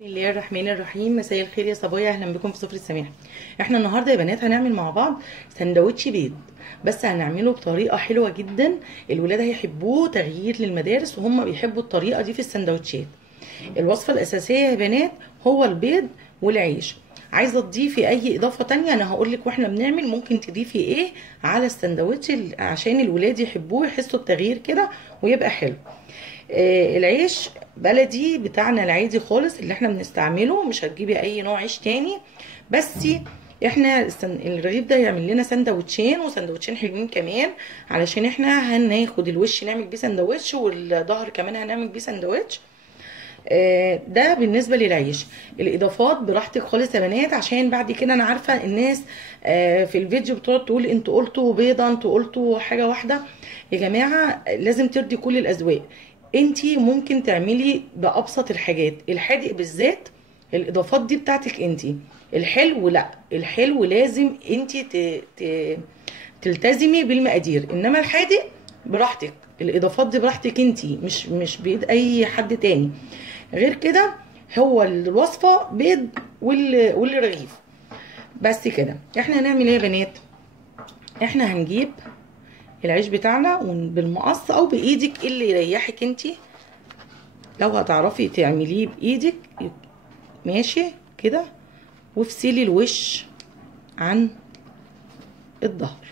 بسم الله الرحمن الرحيم. مساء الخير يا صبايا، اهلا بكم في سفرة سماح. احنا النهارده يا بنات هنعمل مع بعض سندوتش بيض، بس هنعمله بطريقه حلوه جدا. الولاد هيحبوه، تغيير للمدارس وهم بيحبوا الطريقه دي في السندوتشات. الوصفه الاساسيه يا بنات هو البيض والعيش. عايزه تضيفي اي اضافه تانية انا هقول لك واحنا بنعمل ممكن تضيفي ايه على السندوتش عشان الولاد يحبوه، يحسوا بتغيير كده ويبقى حلو. العيش بلدي بتاعنا العادي خالص اللي احنا بنستعمله، مش هتجيبي اي نوع عيش تاني. بس احنا الرغيف ده يعمل لنا سندوتشين وسندوتشين حلوين كمان، علشان احنا هناخد الوش نعمل بيه سندوتش والظهر كمان هنعمل بيه سندوتش. ده بالنسبه للعيش. الاضافات براحتك خالص يا بنات، عشان بعد كده انا عارفه الناس في الفيديو بتقعد تقول انتوا قلتوا بيضه، انتوا قلتوا حاجه واحده. يا جماعه لازم ترضي كل الاذواق. انتي ممكن تعملي بابسط الحاجات، الحادق بالذات الاضافات دي بتاعتك انتي. الحلو لا، الحلو لازم انتي تلتزمي بالمقادير، انما الحادق براحتك، الاضافات دي براحتك انتي، مش بايد اي حد تاني. غير كده هو الوصفه بيض والرغيف بس كده. احنا هنعمل ايه يا بنات؟ احنا هنجيب العيش بتاعنا بالمقص او بايدك اللي يريحك انتي، لو هتعرفي تعمليه بايدك ماشي كده. وافصلي الوش عن الظهر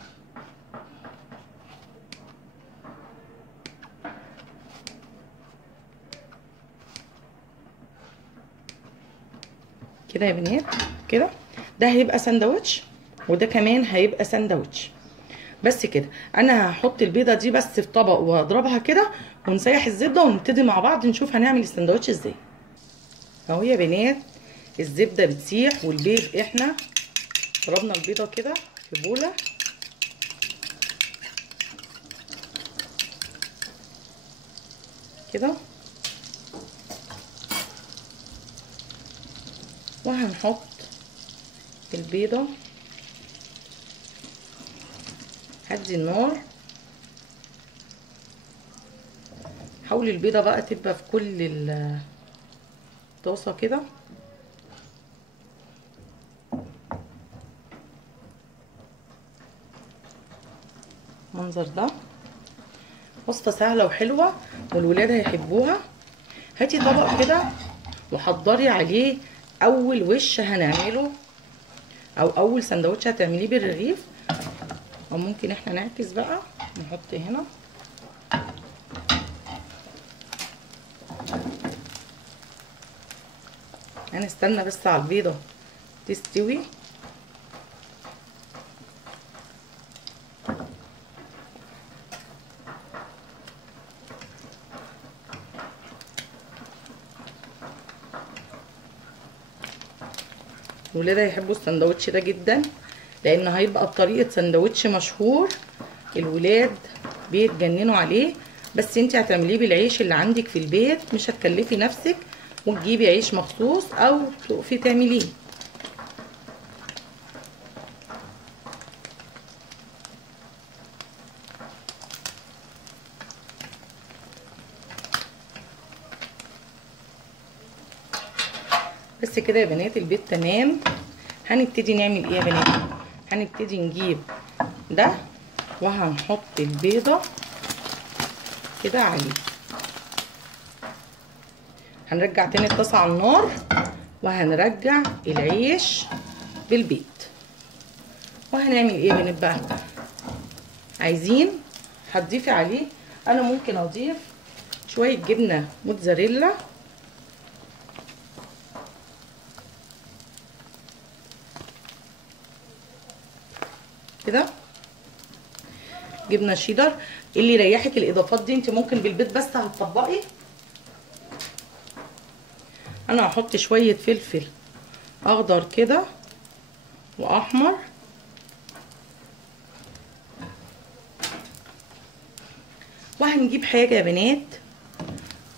كده يا بنات كده. ده هيبقى سندوتش وده كمان هيبقى سندوتش بس كده. انا هحط البيضه دي بس في طبق واضربها كده ونسيح الزبده ونبتدي مع بعض نشوف هنعمل السندوتش ازاي. اهو يا بنات الزبده بتسيح والبيض احنا ضربنا البيضه كده في بوله كده، وهنحط البيضه. هدي النار، حاولي البيضه بقى تبقى في كل الطاسه كده. المنظر ده وصفه سهله وحلوه والولاد هيحبوها. هاتي طبق كده وحضري عليه اول وش هنعمله او اول سندوتش هتعمليه بالرغيف. او ممكن احنا نعكس بقى نحط هنا. هنستنى بس على البيضه تستوي. الولاد هيحبوا السندوتش ده جدا لان هيبقى بطريقه سندوتش مشهور، الولاد بيتجننوا عليه. بس انت هتعمليه بالعيش اللي عندك في البيت، مش هتكلفي نفسك وتجيبي عيش مخصوص او تقفي تعمليه. بس كده يا بنات البيت تمام. هنبتدي نعمل ايه يا بنات؟ هنبتدي نجيب ده وهنحط البيضه كده عليه. هنرجع تاني الطاسه على النار وهنرجع العيش بالبيض. وهنعمل ايه يا بنات بقى؟ عايزين هتضيفي عليه، انا ممكن اضيف شويه جبنه موتزاريلا كده، جبنه شيدر اللي يريحك. الاضافات دي انت ممكن بالبيض بس هتطبقي. انا هحط شويه فلفل اخضر كده واحمر، وهنجيب حاجه يا بنات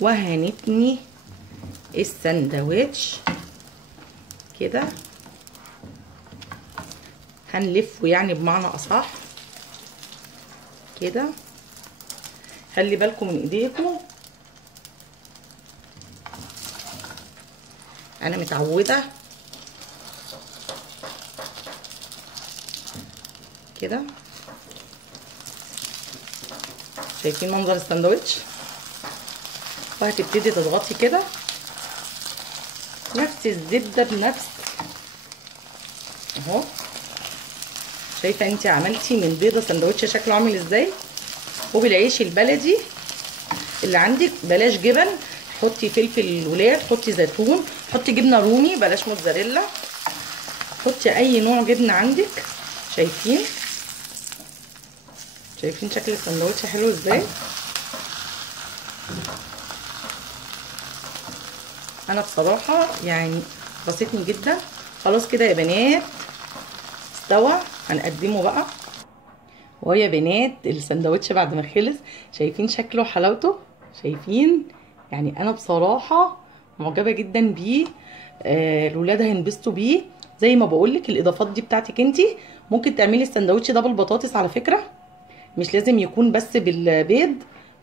وهنتني السندوتش كده، هنلفه يعني بمعنى اصح كده. خلي بالكم من ايديكم انا متعوده كده. شايفين منظر الساندوتش؟ وهتبتدي تضغطي كده نفس الزبده بنفس اهو. شايفه انت عملتي من بيضه ساندوتش شكله عامل ازاي؟ وبالعيش البلدي اللي عندك، بلاش جبن، حطي فلفل الولاد، حطي زيتون، حطي جبنه رومي بلاش موتزاريلا، حطي اي نوع جبنه عندك. شايفين شكل الساندوتش حلو ازاي؟ انا بصراحه يعني بسطني جدا. خلاص كده يا بنات استوى، هنقدمه بقى. وهو يا بنات الساندوتش بعد ما خلص، شايفين شكله وحلاوته؟ شايفين؟ يعني انا بصراحه معجبه جدا بيه. الولاد هينبسطوا بيه. زي ما بقولك الاضافات دي بتاعتك انتي. ممكن تعملي الساندوتش ده بالبطاطس على فكره، مش لازم يكون بس بالبيض.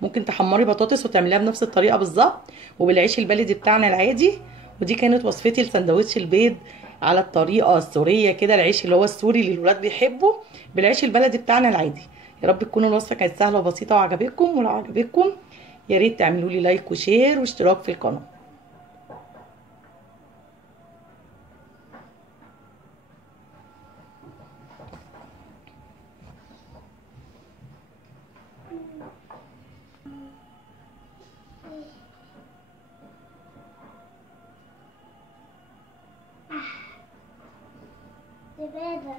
ممكن تحمري بطاطس وتعمليها بنفس الطريقه بالظبط، وبالعيش البلدي بتاعنا العادي. ودي كانت وصفتي لساندوتش البيض على الطريقه السوريه كده، العيش اللي هو السوري اللي الولاد بيحبوا، بالعيش البلدي بتاعنا العادي. يا رب تكون الوصفه كانت سهله وبسيطه وعجبتكم. ولو عجبتكم يا ريت تعملوا لي لايك وشير واشتراك في القناه. زبادة.